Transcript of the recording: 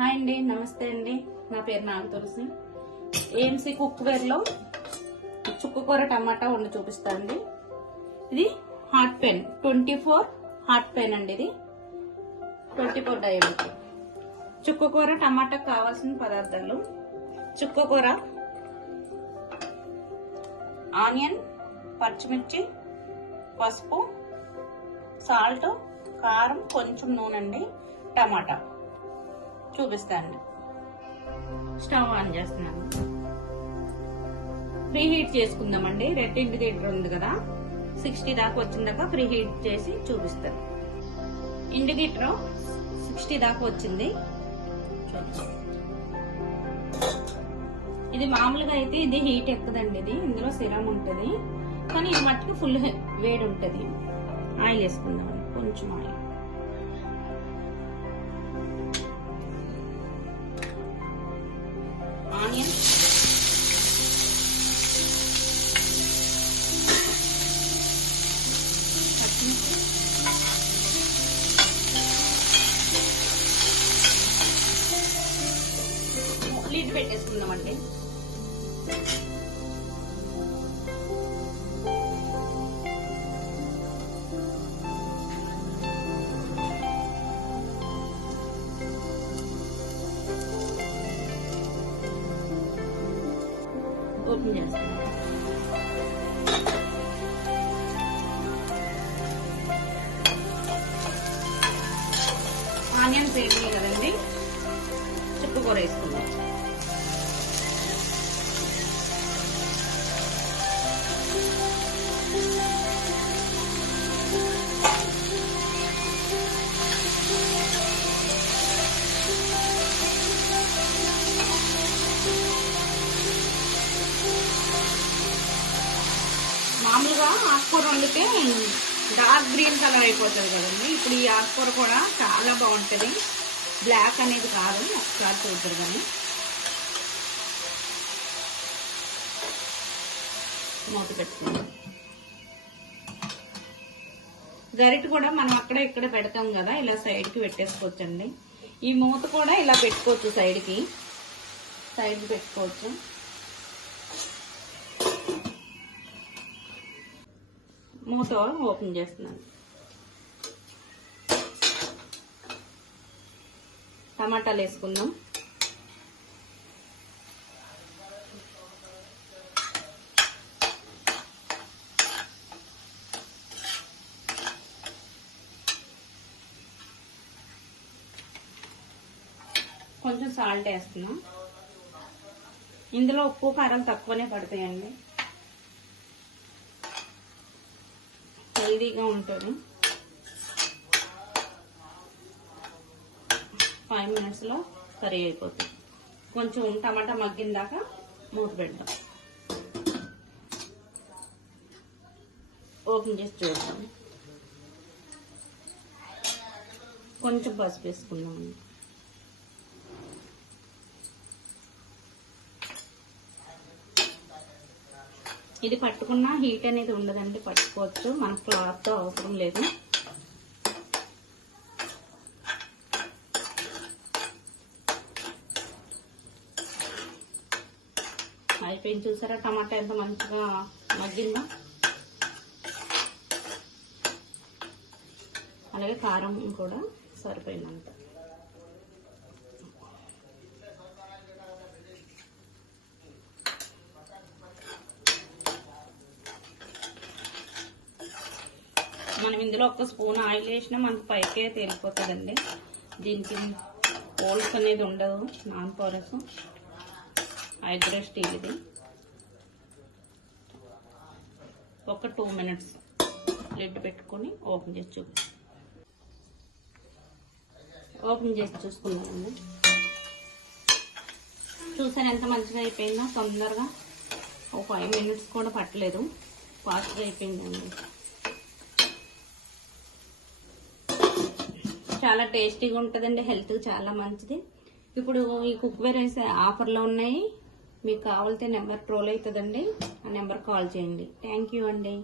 Hi అండి, నమస్తే అండి. నా పేరు నాగ తులసి. ఏఎంసీ కుక్వేర్ లో చుక్కకూర టమాటా వండి చూపిస్తాండి. ఇది హాట్ పెన్ 24 హాట్ పెన్ అండి. ఇది 24 డయామీటర్. చుక్కకూర టమాటా కావాల్సిన పదార్థాలు: చుక్కకూర, ఆనియన్, పచ్చిమిర్చి, పసుపు, సాల్ట్, కారం, కొంచెం నూనె అండి, టమాటా. చూపిస్తాను. స్టవ్ ఆన్ చేస్తున్నాను. ప్రీ హీట్ చేసుకుందామండి. రెడ్ ఇండికేటర్ ఉంది కదా, 60 దాకా వచ్చిందాక ప్రీ హీట్ చేసి చూపిస్తాను. ఇండికేటర్ 60 దాకా వచ్చింది. ఇది మామూలుగా అయితే ఇది హీట్ ఎక్కదండి. ఇది ఇందులో సిరం ఉంటుంది, కానీ ఇది మట్టుకు ఫుల్ వేడి ఉంటుంది. ఆయిల్ వేసుకుందాం, కొంచెం ఆయిల్. ఆనియన్, పచ్చిమిర్చి, లిడ్ పెట్టేసుకుందామండి. ఓపెన్ చేస్తాను. ఆనియన్స్ వేయాలి కదండి, చుక్కకూర వేసుకుందాం. మామూలుగా ఆకుకూర వండితే డార్క్ గ్రీన్ కలర్ అయిపోతుంది కదండి. ఇప్పుడు ఈ ఆకుకూర కూడా చాలా బాగుంటుంది. బ్లాక్ అనేది కాదు, ఒకసారి చూద్దరు. కానీ మూత పెట్టుకుందాం. గరిట కూడా మనం అక్కడ ఇక్కడ పెడతాం కదా, ఇలా సైడ్కి పెట్టేసుకోవచ్చండి. ఈ మూత కూడా ఇలా పెట్టుకోవచ్చు, సైడ్కి పెట్టుకోవచ్చు. మూత ఓపెన్ చేస్తున్నాను. టమాటాలు వేసుకుందాం. కొంచెం సాల్ట్ వేస్తున్నాం. ఇందులో ఉప్పు కారం తక్కువనే పడతాయండి, హెల్దీగా ఉంటుంది. 5 minutes లో కర్రీ అయిపోతుంది. కొంచెం టమాటా మగ్గిన దాకా మూత పెడదాం. ఓపెన్ చేసి చూద్దాం. కొంచెం పసుపు వేసుకుందాం. ఇది పట్టుకున్న హీట్ అనేది ఉండదండి, పట్టుకోవచ్చు. మన క్లాత్ తో అవసరం లేదు. అయిపోయింది. చూసారా టమాటా ఎంత మంచిగా మగ్గిందో. అలాగే కారం కూడా సరిపోయినంత. మనం ఇందులో 1 స్పూన్ ఆయిల్ వేసినా మనకు పైకే తేలిపోతుందండి. దీనికి హోల్స్ అనేది ఉండదు. Non porous hydro steel. ఇది ఒక 2 minutes లిడ్ పెట్టుకొని ఓపెన్ చేసి చూసుకుందామండి. చూసాను ఎంత మంచిగా అయిపోయిందో. తొందరగా ఒక 5 minutes కూడా పట్టలేదు, ఫాస్ట్గా అయిపోయిందండి. చాలా టేస్టీగా ఉంటుందండి, హెల్త్ చాలా మంచిది. ఇప్పుడు ఈ కుక్వేర్ ఆఫర్లో ఉన్నాయి. మీకు కావాలితే నెంబర్ ట్రోల్ అవుతుందండి, ఆ నెంబర్ కాల్ చేయండి. థ్యాంక్ యూ అండి.